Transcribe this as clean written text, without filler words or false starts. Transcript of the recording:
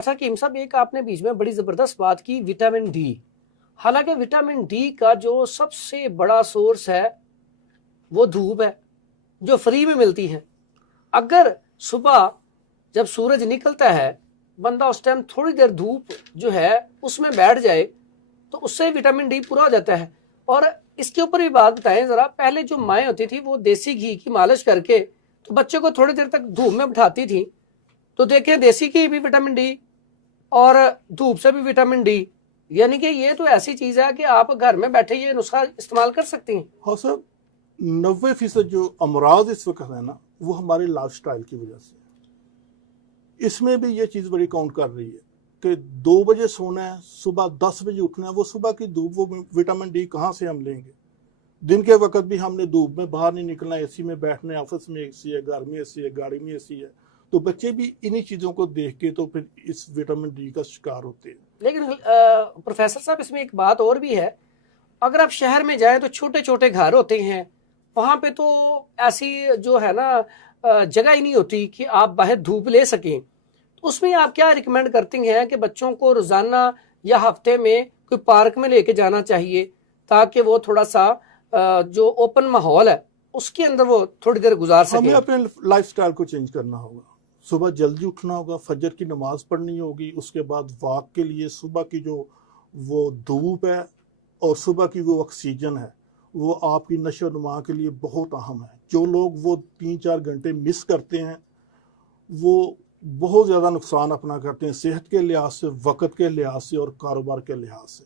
अच्छा कीम साहब, एक आपने बीच में बड़ी जबरदस्त बात की, विटामिन डी। हालांकि विटामिन डी का जो सबसे बड़ा सोर्स है वो धूप है, जो फ्री में मिलती है। अगर सुबह जब सूरज निकलता है, बंदा उस टाइम थोड़ी देर धूप जो है उसमें बैठ जाए तो उससे विटामिन डी पूरा हो जाता है। और इसके ऊपर भी बात बताएं जरा, पहले जो माएँ होती थी वो देसी घी की मालिश करके तो बच्चे को थोड़ी देर तक धूप में बिठाती थी, तो देखें देसी घी भी विटामिन डी और धूप से भी विटामिन डी। यानी कि ये तो ऐसी चीज है कि आप घर में बैठे ये नुस्खा इस्तेमाल कर सकती हैं। हाँ सर, 90% जो अमराज इस वक्त है ना, वो हमारे लाइफ स्टाइल की वजह से। इसमें भी ये चीज़ बड़ी काउंट कर रही है कि 2 बजे सोना है, सुबह 10 बजे उठना है। वो सुबह की धूप, वो विटामिन डी कहाँ से हम लेंगे? दिन के वक्त भी हमने धूप में बाहर नहीं निकलना, एसी में बैठना है, ऑफिस में एसी है, घर में एसी है, गाड़ी में एसी है। तो बच्चे भी इन्हीं चीज़ों को देख के तो फिर इस विटामिन डी का शिकार होते हैं। लेकिन प्रोफेसर साहब, इसमें एक बात और भी है। अगर आप शहर में जाएं तो छोटे छोटे घर होते हैं, वहां पे तो ऐसी जो है ना जगह ही नहीं होती कि आप बाहर धूप ले सकें। तो उसमें आप क्या रिकमेंड करती हैं कि बच्चों को रोजाना या हफ्ते में कोई पार्क में लेके जाना चाहिए ताकि वो थोड़ा सा जो ओपन माहौल है उसके अंदर वो थोड़ी देर गुजार सके? हमें अपने लाइफस्टाइल को चेंज करना होगा। सुबह जल्दी उठना होगा, फजर की नमाज पढ़नी होगी, उसके बाद वॉक के लिए सुबह की जो वो धूप है और सुबह की वो ऑक्सीजन है, वो आपकी नशो नुमा के लिए बहुत अहम है। जो लोग वो 3-4 घंटे मिस करते हैं, वो बहुत ज़्यादा नुकसान अपना करते हैं, सेहत के लिहाज से, वक़्त के लिहाज से और कारोबार के लिहाज से।